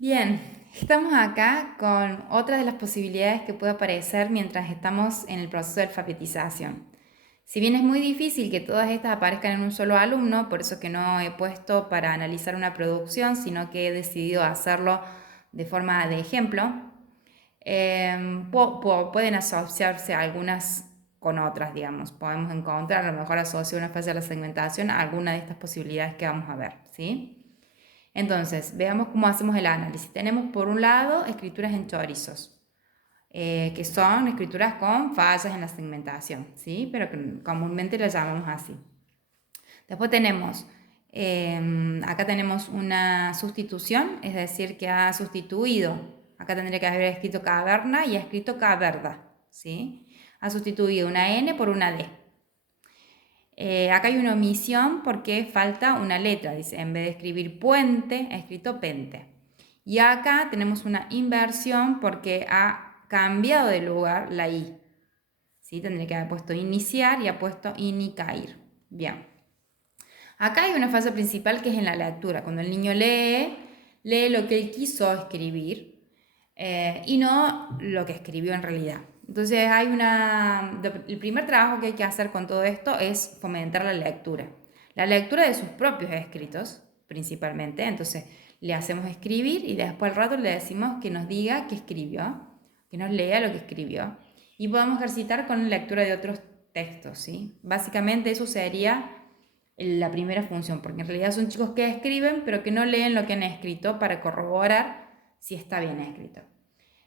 Bien, estamos acá con otra de las posibilidades que puede aparecer mientras estamos en el proceso de alfabetización. Si bien es muy difícil que todas estas aparezcan en un solo alumno, por eso que no he puesto para analizar una producción, sino que he decidido hacerlo de forma de ejemplo, pueden asociarse algunas con otras, digamos. Podemos encontrar, a lo mejor asociar una fase de la segmentación a alguna de estas posibilidades que vamos a ver, ¿sí? Entonces, veamos cómo hacemos el análisis. Tenemos por un lado escrituras en chorizos, que son escrituras con fallas en la segmentación, ¿sí? Pero que comúnmente las llamamos así. Después tenemos, acá tenemos una sustitución, es decir, que ha sustituido, acá tendría que haber escrito caverna y ha escrito caverda, ¿sí? Ha sustituido una N por una D. Acá hay una omisión porque falta una letra, dice, en vez de escribir puente, ha escrito pente. Y acá tenemos una inversión porque ha cambiado de lugar la I. ¿Sí? Tendría que haber puesto iniciar y ha puesto inicair. Bien. Acá hay una fase principal que es en la lectura. Cuando el niño lee lo que él quiso escribir y no lo que escribió en realidad. Entonces el primer trabajo que hay que hacer con todo esto es fomentar la lectura. La lectura de sus propios escritos, principalmente. Entonces le hacemos escribir y después al rato le decimos que nos diga qué escribió, que nos lea lo que escribió. Y podemos ejercitar con la lectura de otros textos, ¿sí? Básicamente eso sería la primera función, porque en realidad son chicos que escriben, pero que no leen lo que han escrito para corroborar si está bien escrito.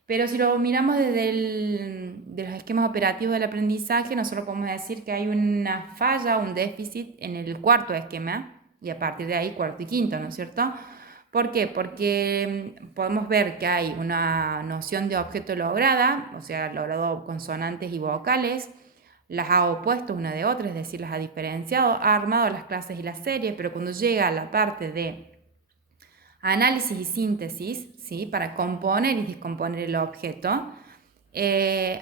Pero si lo miramos de los esquemas operativos del aprendizaje, nosotros podemos decir que hay una falla, un déficit en el cuarto esquema, y a partir de ahí cuarto y quinto, ¿no es cierto? ¿Por qué? Porque podemos ver que hay una noción de objeto lograda, o sea, logrado consonantes y vocales, las ha opuesto una de otra, es decir, las ha diferenciado, ha armado las clases y las series, pero cuando llega a la parte de análisis y síntesis, ¿sí? Para componer y descomponer el objeto,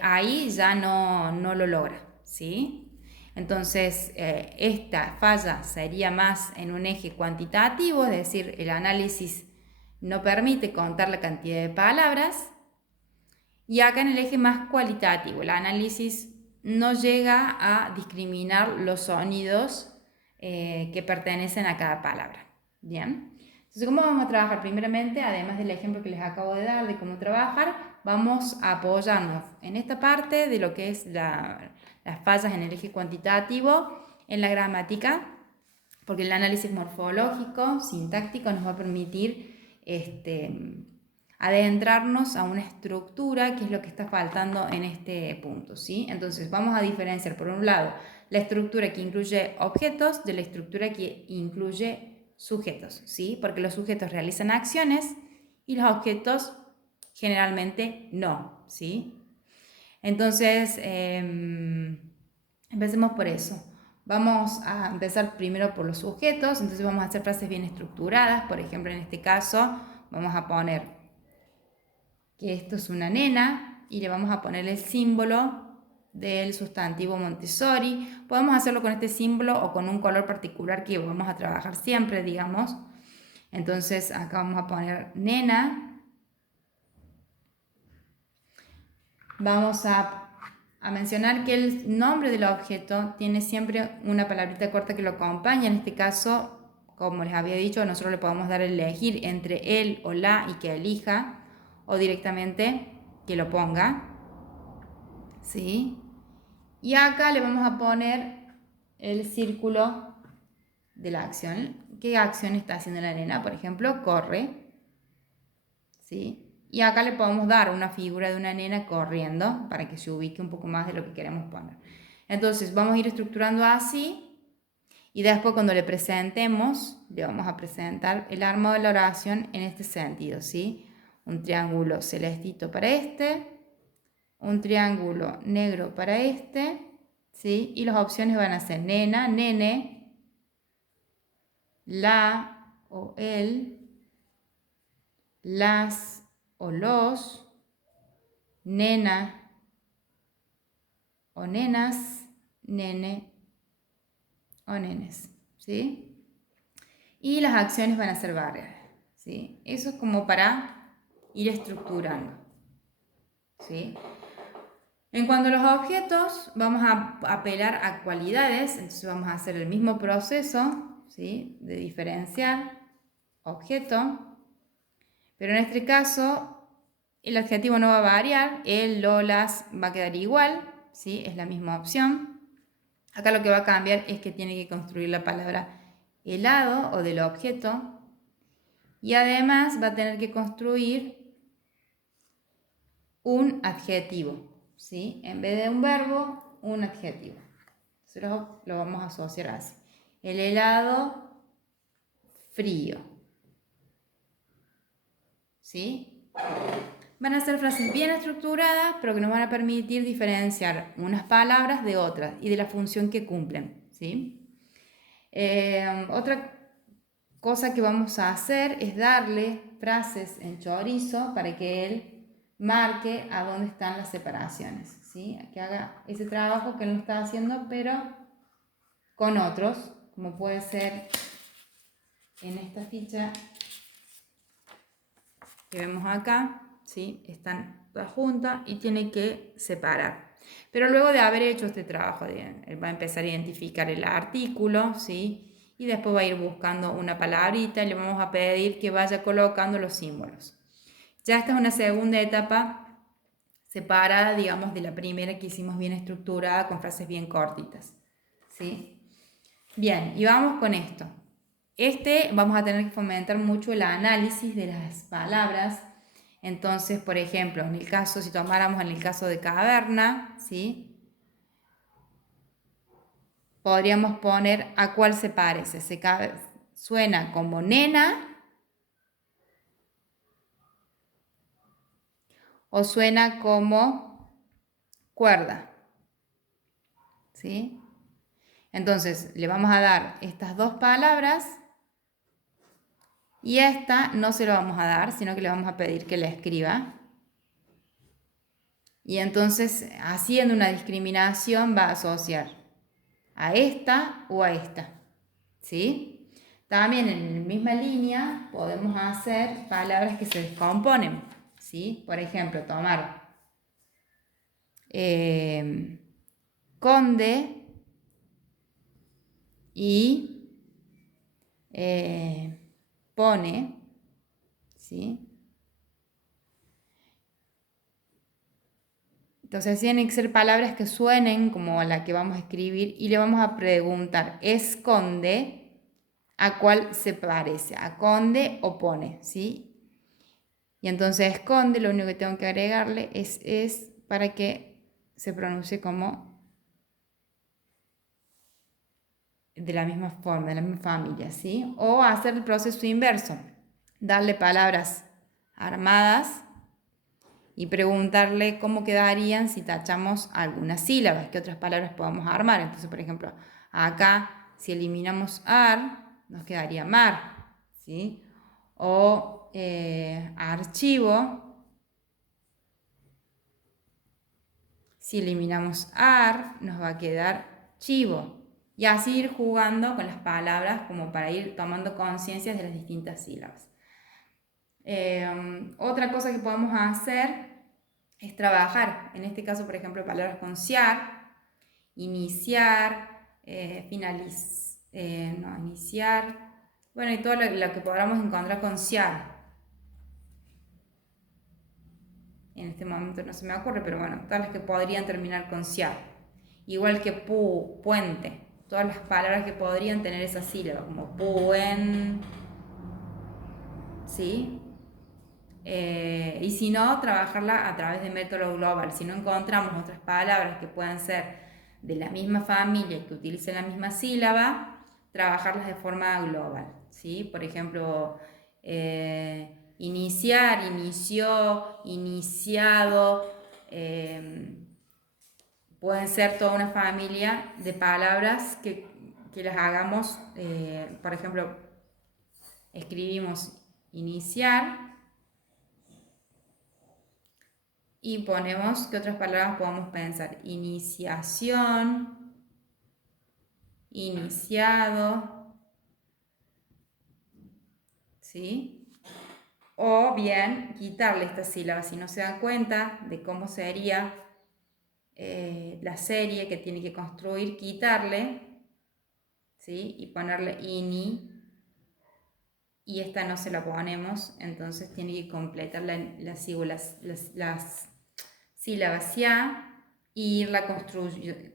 ahí ya no lo logra, ¿sí? Entonces, esta falla sería más en un eje cuantitativo, es decir, el análisis no permite contar la cantidad de palabras, y acá en el eje más cualitativo, el análisis no llega a discriminar los sonidos que pertenecen a cada palabra. Bien. Entonces, ¿cómo vamos a trabajar? Primeramente, además del ejemplo que les acabo de dar de cómo trabajar, vamos a apoyarnos en esta parte de lo que es las fallas en el eje cuantitativo, en la gramática, porque el análisis morfológico, sintáctico, nos va a permitir adentrarnos a una estructura, que es lo que está faltando en este punto, ¿sí? Entonces vamos a diferenciar, por un lado, la estructura que incluye objetos de la estructura que incluye sujetos, ¿sí? Porque los sujetos realizan acciones y los objetos generalmente no, ¿sí? Entonces, empecemos por eso. Vamos a empezar primero por los sujetos, entonces vamos a hacer frases bien estructuradas. Por ejemplo, en este caso, vamos a poner que esto es una nena y le vamos a poner el símbolo del sustantivo Montessori. Podemos hacerlo con este símbolo o con un color particular que vamos a trabajar siempre, digamos. Entonces acá vamos a poner nena. Vamos a mencionar que el nombre del objeto tiene siempre una palabrita corta que lo acompaña. En este caso, como les había dicho, nosotros le podemos dar a elegir entre él o la y que elija, o directamente que lo ponga, ¿sí? Y acá le vamos a poner el círculo de la acción. ¿Qué acción está haciendo la nena? Por ejemplo, corre, ¿sí? Y acá le podemos dar una figura de una nena corriendo para que se ubique un poco más de lo que queremos poner. Entonces vamos a ir estructurando así y después cuando le presentemos, le vamos a presentar el armado de la oración en este sentido, ¿sí? Un triángulo celestito para este, un triángulo negro para este, ¿sí? Y las opciones van a ser nena, nene, la o el, las o los, nena o nenas, nene o nenes, ¿sí? Y las acciones van a ser varias, ¿sí? Eso es como para ir estructurando, ¿sí? En cuanto a los objetos, vamos a apelar a cualidades, entonces vamos a hacer el mismo proceso, ¿sí? De diferenciar objeto, pero en este caso el adjetivo no va a variar, el, lo, las va a quedar igual, ¿sí? Es la misma opción. Acá lo que va a cambiar es que tiene que construir la palabra helado o del objeto y además va a tener que construir un adjetivo, ¿sí? En vez de un verbo, un adjetivo. Entonces lo vamos a asociar así. El helado frío, ¿sí? Van a ser frases bien estructuradas, pero que nos van a permitir diferenciar unas palabras de otras y de la función que cumplen, ¿sí? Otra cosa que vamos a hacer es darle frases en chorizo para que él marque a dónde están las separaciones, ¿sí? Que haga ese trabajo que él no está haciendo, pero con otros, como puede ser en esta ficha que vemos acá, ¿sí? Están todas juntas y tiene que separar. Pero luego de haber hecho este trabajo, él va a empezar a identificar el artículo, ¿sí? Y después va a ir buscando una palabrita y le vamos a pedir que vaya colocando los símbolos. Ya esta es una segunda etapa separada, digamos, de la primera que hicimos bien estructurada con frases bien cortitas, ¿sí? Bien, y vamos con esto. Vamos a tener que fomentar mucho el análisis de las palabras. Entonces, por ejemplo, en el caso, si tomáramos en el caso de caverna, ¿sí? Podríamos poner a cuál se parece. Suena como nena o suena como cuerda, ¿sí? Entonces, le vamos a dar estas dos palabras y esta no se lo vamos a dar, sino que le vamos a pedir que la escriba. Y entonces, haciendo una discriminación, va a asociar a esta o a esta, ¿sí? También en la misma línea podemos hacer palabras que se descomponen, ¿sí? Por ejemplo, tomar conde y pone, ¿sí? Entonces tienen que ser palabras que suenen como la que vamos a escribir y le vamos a preguntar, ¿esconde? ¿A cuál se parece? ¿A conde o pone? ¿Sí? Y entonces esconde, lo único que tengo que agregarle es para que se pronuncie como de la misma forma, de la misma familia, ¿sí? O hacer el proceso inverso, darle palabras armadas y preguntarle cómo quedarían si tachamos algunas sílabas, qué otras palabras podemos armar. Entonces, por ejemplo, acá si eliminamos ar, nos quedaría mar, ¿sí? O archivo, si eliminamos ar, nos va a quedar chivo. Y así ir jugando con las palabras como para ir tomando conciencia de las distintas sílabas. Otra cosa que podemos hacer es trabajar, en este caso, por ejemplo, palabras con ciar, iniciar, iniciar, bueno, y todo lo que podamos encontrar con ciar. En este momento no se me ocurre, pero bueno, todas las que podrían terminar con ciar. Igual que puente, todas las palabras que podrían tener esa sílaba, como puen, ¿sí? Y si no, trabajarla a través de método global. Si no encontramos otras palabras que puedan ser de la misma familia y que utilicen la misma sílaba, trabajarlas de forma global, ¿sí? Por ejemplo, iniciar, inició, iniciado, pueden ser toda una familia de palabras que las hagamos, por ejemplo, escribimos iniciar y ponemos qué otras palabras podemos pensar. Iniciación, iniciado, ¿sí? o bien quitarle esta sílaba. Si no se dan cuenta de cómo sería la serie que tiene que construir, quitarle, ¿sí? Y ponerle ini, y esta no se la ponemos, entonces tiene que completar las sílabas ya e irla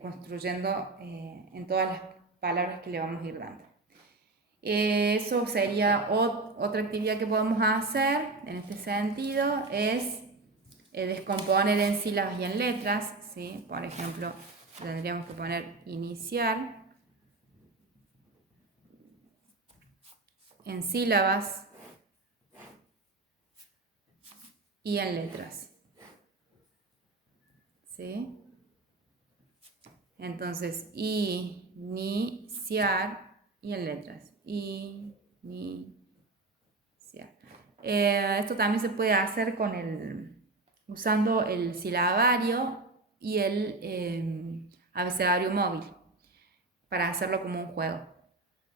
construyendo en todas las palabras que le vamos a ir dando. Eso sería otra actividad que podemos hacer en este sentido, es descomponer en sílabas y en letras, ¿sí? Por ejemplo, tendríamos que poner iniciar en sílabas y en letras, ¿sí? Entonces, iniciar y en letras. Iniciar. Esto también se puede hacer usando el silabario y el abecedario móvil para hacerlo como un juego.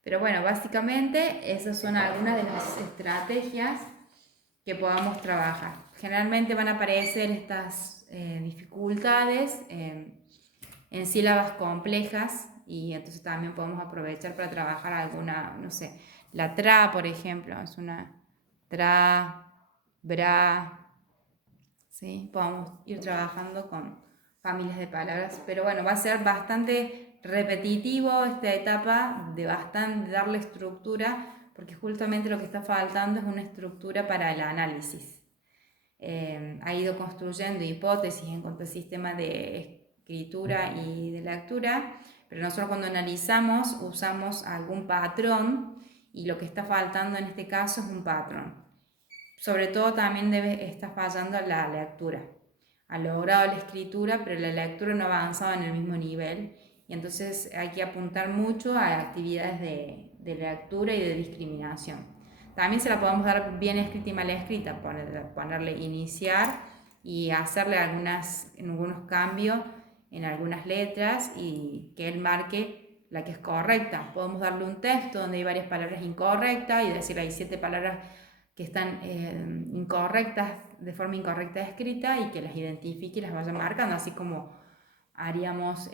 Pero bueno, básicamente esas son algunas de las estrategias que podamos trabajar. Generalmente van a aparecer estas dificultades en sílabas complejas, y entonces también podemos aprovechar para trabajar alguna, no sé, la tra, por ejemplo, es una tra, bra, ¿sí? Podemos ir trabajando con familias de palabras, pero bueno, va a ser bastante repetitivo esta etapa de darle estructura, porque justamente lo que está faltando es una estructura para el análisis. Ha ido construyendo hipótesis en cuanto al sistema de escritura y de lectura, pero nosotros cuando analizamos usamos algún patrón, y lo que está faltando en este caso es un patrón. Sobre todo también estar fallando la lectura. Ha logrado la escritura, pero la lectura no ha avanzado en el mismo nivel, y entonces hay que apuntar mucho a actividades de lectura y de discriminación. También se la podemos dar bien escrita y mal escrita, ponerle iniciar y hacerle algunos cambios en algunas letras y que él marque la que es correcta. Podemos darle un texto donde hay varias palabras incorrectas y decirle hay 7 palabras que están incorrectas, de forma incorrecta escrita, y que las identifique y las vaya marcando, así como haríamos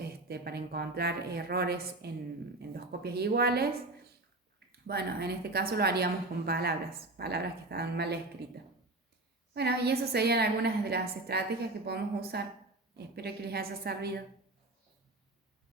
para encontrar errores en 2 copias iguales. Bueno, en este caso lo haríamos con palabras que estaban mal escritas. Bueno, y eso serían algunas de las estrategias que podemos usar. Espero que les haya servido.